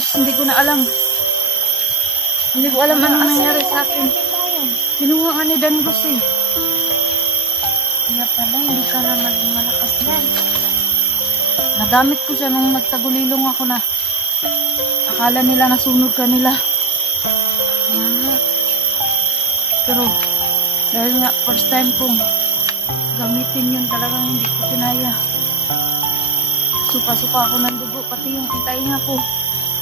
Tapos hindi ko na alam. Hindi ko alam anong nangyari sa akin. Kinuha nga ni Dangus eh. Kaya pala, hindi ka na naging malakas yan. Nagamit ko siya nung nagtagulilong ako na. Akala nila nasunog ka nila. Pero dahil nga first time kong gamitin yun, talagang hindi ko kinaya. Suka-suka ako ng dugo, pati yung itainga ko.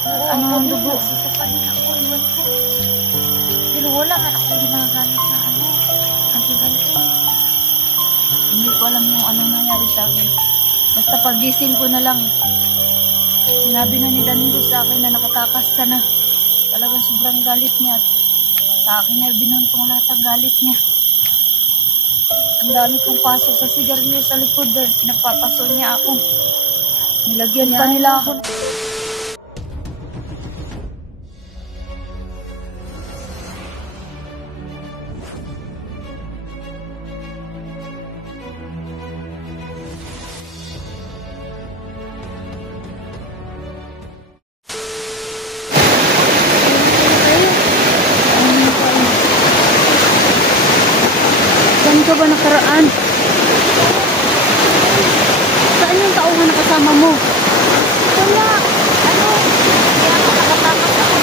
Ano ang dugo? Sasapa din ako, iwan ko. Pero wala man ako ginagamit na anti-ganto. Hindi ko alam kung anong nangyari sa akin. Basta pagising ko na lang, sinabi na ni Danilo sa akin na nakatakas ka na. Talagang sobrang galit niya at sa akin niya binuntong lahat ang galit niya. Ang dami kong paso sa sigarilyo sa likod doon. Pinagpapaso niya ako. Nilagyan pa nila ako. Saan ka ba nakaraan? Saan yung tauhan na kasama mo? Wala. Kaya ako nakatakas ako.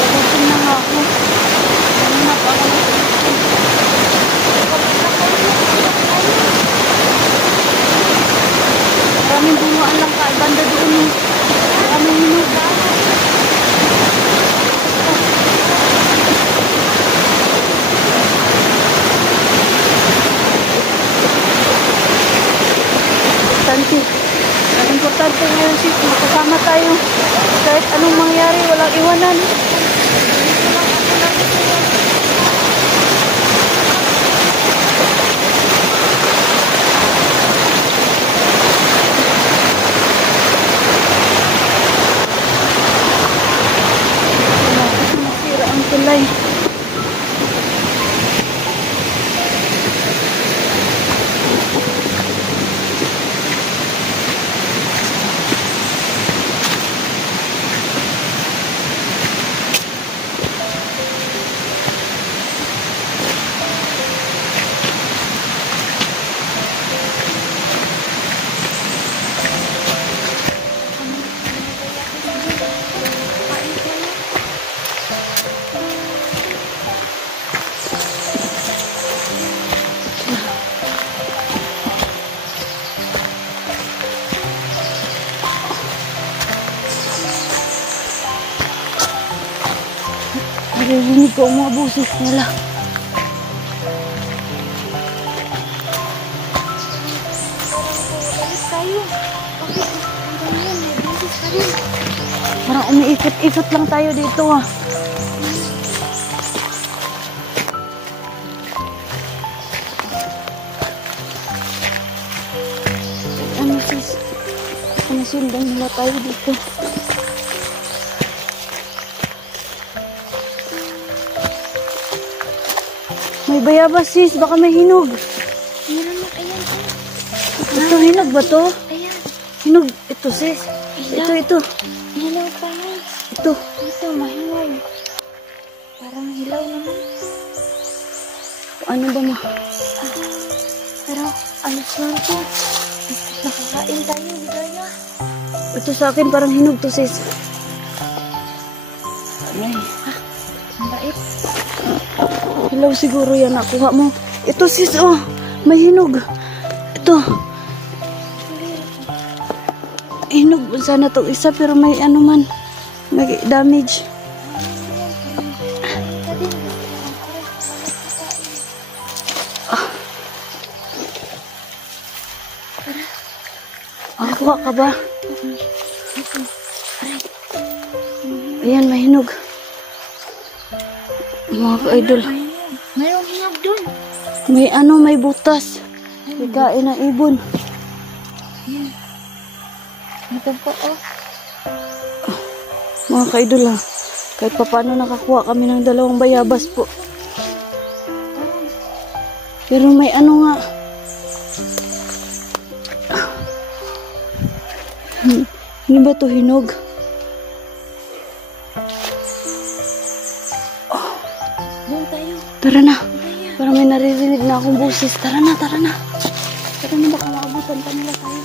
Labasin na nga ako. Kanina pa ako. Maraming bungaan lang ka. Banda doon eh. Maraming hinog. Importante. Ang importante ngayon sis, makasama tayo. Kahit anong mangyari, walang iwanan. Masira ang tulay. Naririnig ko ang mga busis nila. Balik tayo. Bakit? Hanggang ngayon, may busis pa rin. Parang umiikot-ikot lang tayo dito ah. Ano sis? Ano sundan nila tayo dito? May bayabas sis, baka may hinog. Meron na, ayan. Ito, hinog ba to? Ayan. Hinog, ito sis. Ito. Hilaw pa yan. Ito. Ito, mahiwaw. Parang hilaw naman. Ano ba ma? Pero, alas lang ito. Nakakain tayo, Ligaya. Ito sa akin parang hinog to sis. Ay. Ang bait. Hilaw siguro yan nakuha mo. Ito sis, oh. May hinog. Ito. Hinog sana to isa pero may ano man. May damage. Kuha ka ba? Ayan, may hinog. Mga ka-idol. Mayroong hinog dun. May ano, may butas. Ay, Ikain ng ibon. Ito po, oh. Mga kaidol ha, kahit paano nakakuha kami ng 2 bayabas po. Pero may ano nga. Hindi ba ito hinog? Doon tayo. Tara na. Parang may naririnig na akong boses. Tara na, tara na. Tara na, baka maabutan pa nila tayo.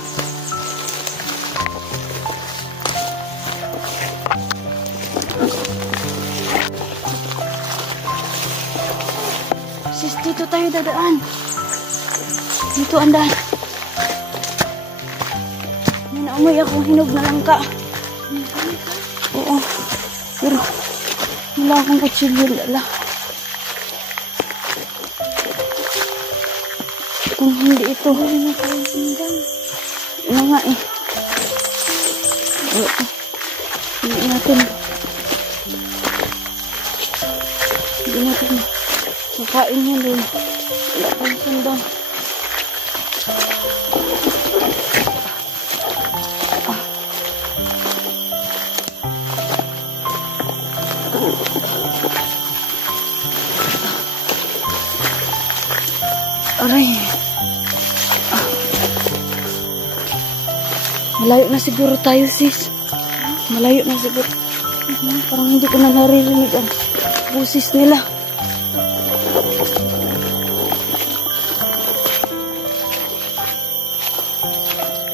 Sis, dito tayo dadaan. Dito ang daan. May naamoy akong hinog na langka. Oo. Pero wala akong kutsilyo, lala. Kung hindi ito, hindi na tayo sindang. Ano nga eh. Oo. Hindi natin. Hindi natin. Makain niya doon. Wala tayong sindang. Aray. Malayo na siguro tayo, sis. Malayo na siguro. Parang hindi ko na naririnig ang busis nila.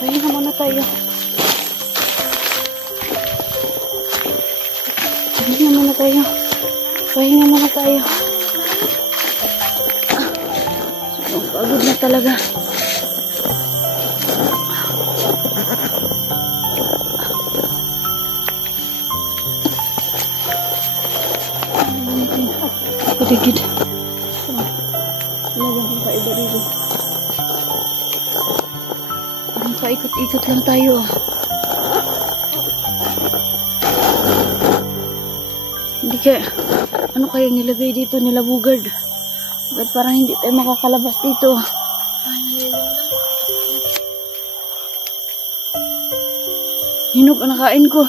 Pahinga muna tayo. Pahinga muna tayo. Pahinga muna tayo. Pagod na talaga. Paligid. Wala bang kaiba dito? Parang paikot-ikot lang tayo. Hindi kaya, ano kaya nilagay dito nila Bugard? Ba't parang hindi tayo makakalabas dito? Hinog ang nakain ko.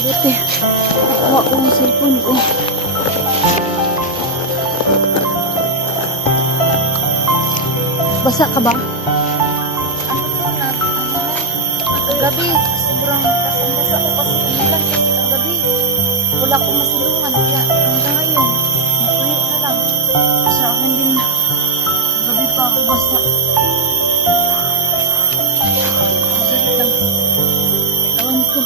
Buti, nakuha ko yung cellphone ko. Basa ka ba? Ano to na? Kagabi, sobrang basa ko kasi umulan kasi kagabi. Wala akong masilungan kaya hanggang ngayon, natuyo na lang. Sa akin din na. Gabi pa ako basa. Masakit lang. Ewan ko.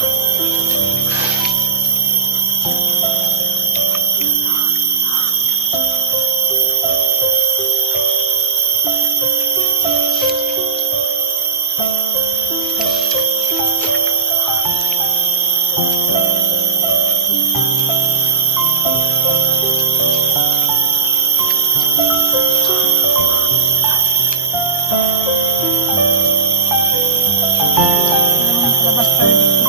Labas pa rin dito.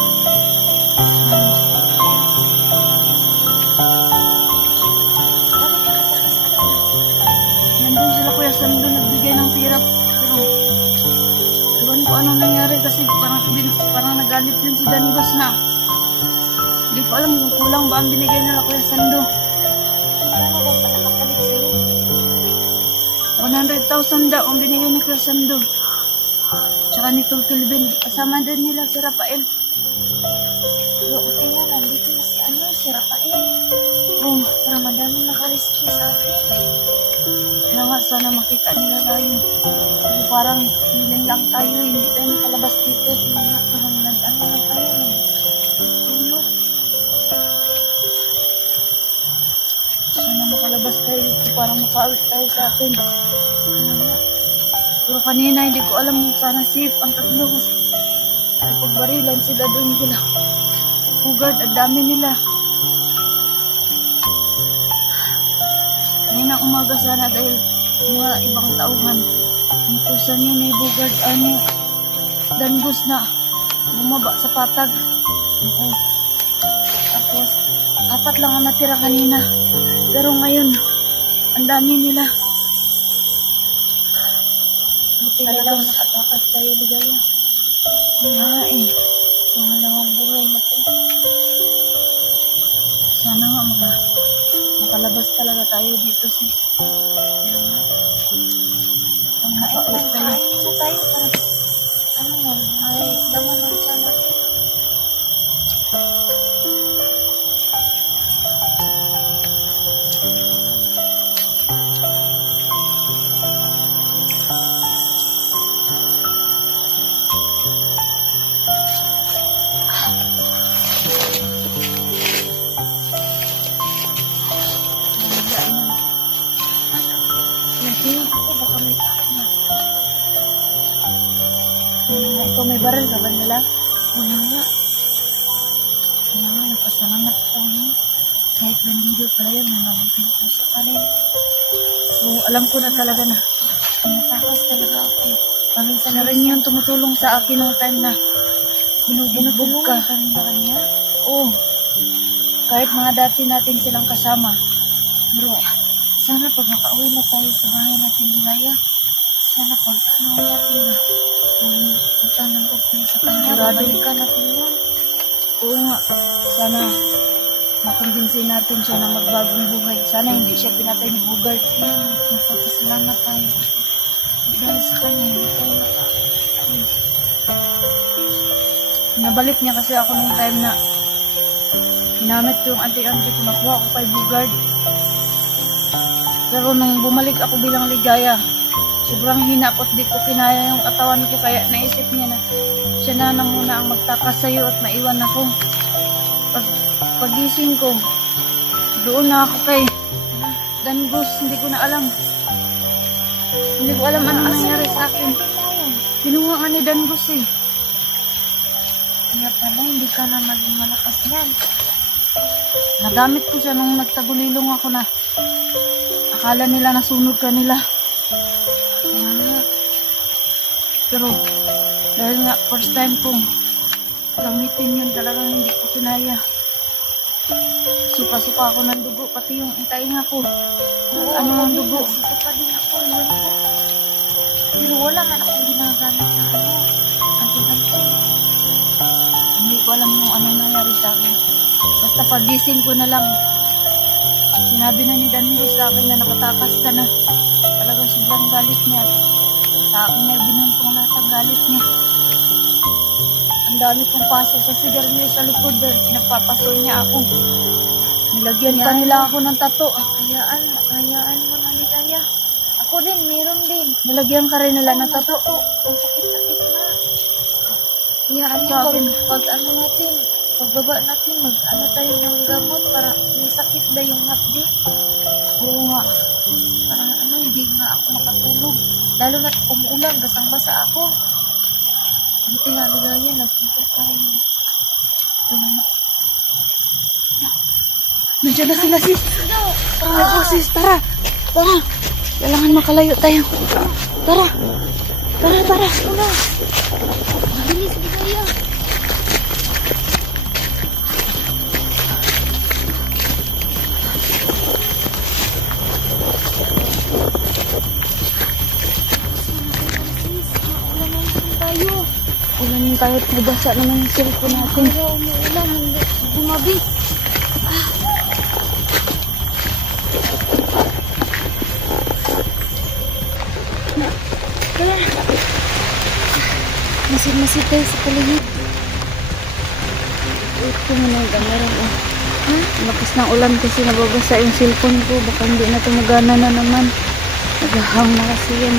Nandun sila Kuya Sando nagbigay ng pira. Pero iwan ko anong nangyari kasi parang nagalit yun si Danibas na. Hindi ko alam kung kulang ba ang binigay nila Kuya Sando. Ano ba pa nakapalit sa'yo? 100,000 daw ang binigay ni Kuya Sando. Tsaka ni Tultul Ben. Kasama din nila si Rafael. Pero okay na, nandito na si Rafael. Oh, Para madaming nakarescue sa akin. kaya nga sana makita nila tayo. Kasi parang hindi lang tayo. Hindi tayo nakalabas dito. Parang nag-ano na tayo. Tulog. Sana makalabas tayo dito para maka-out tayo sa atin. Ano nga. Pero kanina hindi ko alam kung sana safe ang tatlo. Ay pagbarilan sila doon sila. Hugad, ang dami nila. Kanina umaga sana dahil mga ibang tauhan. Nakusan niya may bugad, danggos na bumaba sa patag. Oo. Tapos, 4 lang ang natira kanina. Pero ngayon, ang dami nila. Buti na lang nakatakas tayo, Ligaya. Pangalawang buhay na to. Sana nga makalabas talaga tayo dito, sis. Nakaulit tayo. So tayo para may laman ng siya natin. Baka may taas na. Ikaw may baril ka ba nila? Wala nga. Nagpasalamat ko niya. Kahit nandito pala yun, nanawagin ko sa kanin. So, alam ko na talaga na. Pinatakas talaga ako. Paminsan na rin yun tumutulong sa akin noong time na binubog ka. Niya? Oo. Kahit mga dati natin silang kasama. Pero, sana pag makauwi na tayo sa bahay natin ni Laya, sana pag natin na, punta ng upin sa kanya, babalikan natin yun. Oo nga. Sana makumbinsin natin siya na magbagong buhay. Sana hindi siya pinatay ni Bugard. Nagpapasalamat tayo. Dahil sa kanya, hindi tayo Nabalik niya kasi ako nung time na ginamit ko yung anti-anti ko, nakuha ko kay Bugard. Pero nung bumalik ako bilang Ligaya, sobrang hinapot, di ko kinaya yung katawan ko, kaya naisip niya na siya na muna ang magtakas sa'yo at maiwan ako. Pagising ko, doon na ako kay Danggos, hindi ko na alam. Hindi ko alam ano nangyari sa akin. Kinuha nga ni Danggos eh. Kaya pala, hindi ka na maging malakas yan. Nagamit ko siya nung nagtagulilong ako na akala nila nasunod ka nila. Pero dahil nga first time kong gamitin yun, talagang hindi ko kinaya. Suka-suka ako ng dugo, pati yung tainga ko. Ano ang dugo? Suka pa din ako, yun ko. Pero wala man akong ginagamit na anti-anti. Hindi ko alam kung anong nangyari sa akin. Basta pagising ko na lang, sinabi na ni Danilo sa akin na nakatakas ka na. Talagang sobrang galit niya. Sa akin niya binuntong lahat ang galit niya. Ang dami kong paso sa sigarilyo sa likod dahil pinagpapaso niya ako. Nilagyan pa nila ako ng tato. Hayaan mo na ni Kaya. Ako din, meron din. Nilagyan ka rin nila ng tato. Ang sakit-sakit na. Hayaan mo, Sa akin. pag ano natin, pagbaba natin, mag-ano tayo ng gamot para may sakit ba yung hapdi. Oo nga. Parang hindi nga ako makatulog. Lalo na umuulan, basang-basa ako. Buti nga, Ligaya, nagkita tayo. Nandiyan na sila, sis. Tara, sis, tara. Tara. Kailangan makalayo tayo. Tara. Tara. Una. Mabilis, Ligaya. Ulanin tayo at nabasa naman yung cellphone natin. Kaya umuulan, hindi bumabit. Kaya, masid tayo sa paligid. Ito mo na yung camera ko. Lakas ng ulan kasi nababasa yung cellphone ko. Baka hindi na ito magana na naman. Naghahang na kasi yan.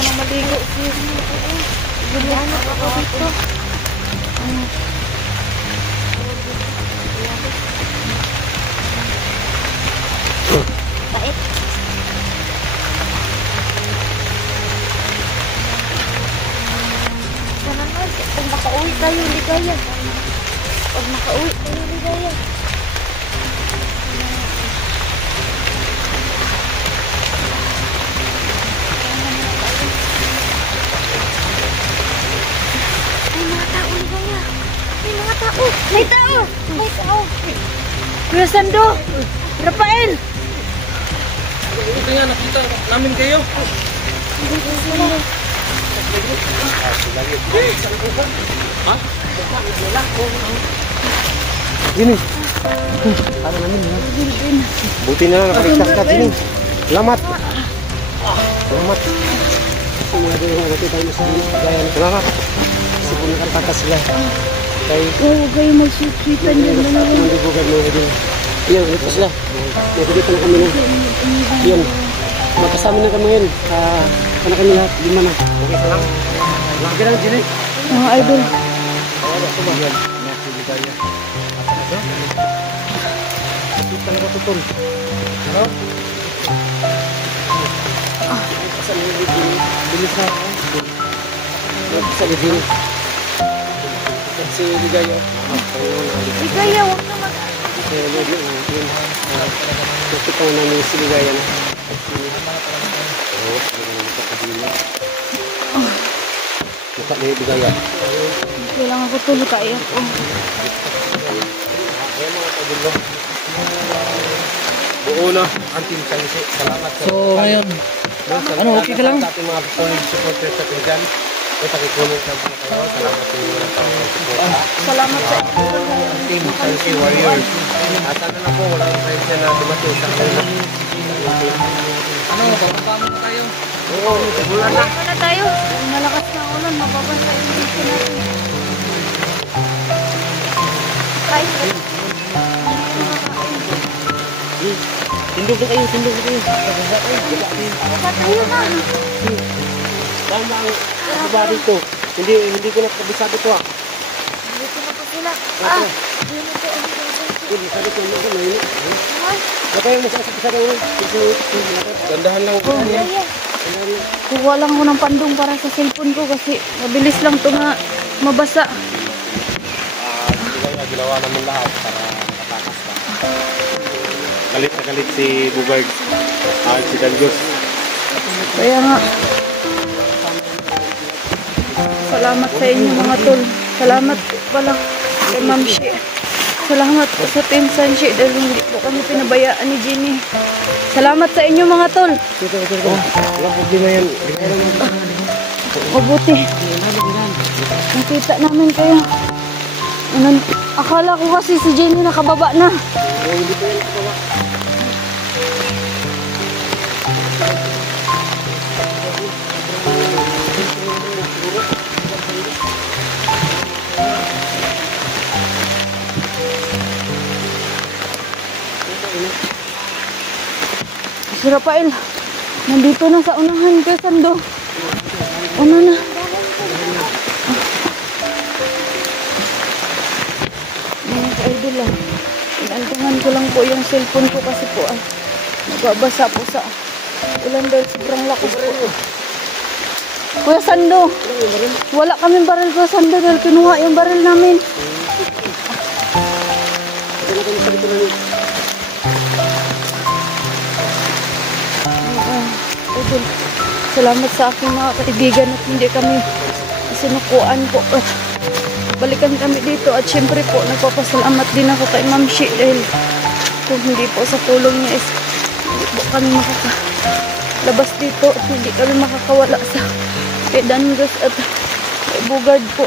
na maligo, sis. Gulihan ako dito. Bait. Sana na, pag makauwi tayo, ligaya. Pag makauwi tayo, ligaya. May mga tao, ligaya. May mga tao. May tao. May tao. Kuya Sando! Rafael! Ito nga, nakita namin kayo. Ha? Gini. Para namin ya. Buti na nakaligtas ka Gini. Salamat. Salamat. Semua ada yang waktu tayo sa gaya. Salamat. Sipon kan takas sila. Kay Kayo magsusuitan yun na naman. mandugugan mo din. Iya, ito sila. Nagdito na kami na. Yan. Magkasama na kami ngayon. Kana kami lahat 5 na. Okay ka lang. Lagi lang Gini. Mga idol. Ako ba yan? Nasiligaya. Ito talaga tutol. Ano? Sa ligin. Bilis na ako. Sa ligin. Kasi ligaya. Ligaya, huwag na mag... Kaya ligin. Kasi pa namin si ligaya na. Mukha na yung ligaya. Kailangan ko tulog kaya ko. Buo na ang Team Sansi. Salamat sa... So ngayon, ano, okay ka lang? Sa ating mga solid supporters sa atin dyan. Ito kikulong sa mga kayo. Salamat sa inyo ng tawag ng support. Salamat sa Team Sansi Warriors. At ano na po, walang friends na dumating sa kanila. Ano, pagkakama na tayo? Oo, bulan na. Ano na tayo? Malakas na ulan, mababasa yung dito natin. Ay, tindog na kayo, tindog na kayo. baba tayo na. Tama ang baba dito. Hindi ko na kabisado to ah. Dito na po sila. Dito na po. Hindi, sabi ko na ngayon. Ay, Baka yung masasabisado mo. Gandahan lang po niya. ligaya. Kuha lang ko ng pandong para sa cellphone ko kasi mabilis lang ito nga mabasa. Ginawa naman lahat para makatakas ka. Galit na galit si Bugard. Si Dalgos. Kaya nga, salamat sa inyo mga tol. Salamat pala kay Ma'am Shi. Salamat po sa Team Sanshi dahil hindi po kami pinabayaan ni Jenny. Salamat sa inyo mga tol. Walang problema yan. Mabuti. Nakita namin kayo. Akala ko kasi si Jenny nakababa na. Hindi pa yan kababa. Si Rafael, nandito na sa unahan kay Sando. Una na. Mga ka-idol lang. Inaltungan ko lang po yung cellphone ko kasi po nagbabasa po sa ulan dahil sobrang lakas po. Kuya Sando, wala kaming baril Kuya Sando dahil kinuha yung baril namin. Idol, salamat sa aking mga kaibigan at hindi kami sinukuan po. Balikan kami dito at syempre po nagpapasalamat din ako kay Ma'am Shi dahil kung hindi po sa tulong niya is hindi po kami makakalabas dito at hindi kami makakawala sa kay Dalgos at kay Bugard po.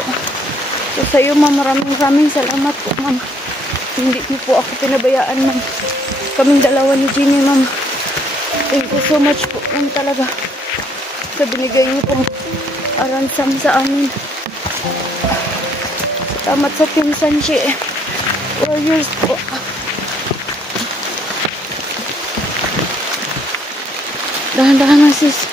So sa iyo Ma'am, maraming salamat po Ma'am. Hindi niyo po ako pinabayaan Ma'am. Kaming dalawa ni Jenny Ma'am. Thank you so much po Ma'am talaga sa binigay niyo pong aransam sa amin. Salamat sa Team Sanshi Warriors po. Dahan-dahan na sis.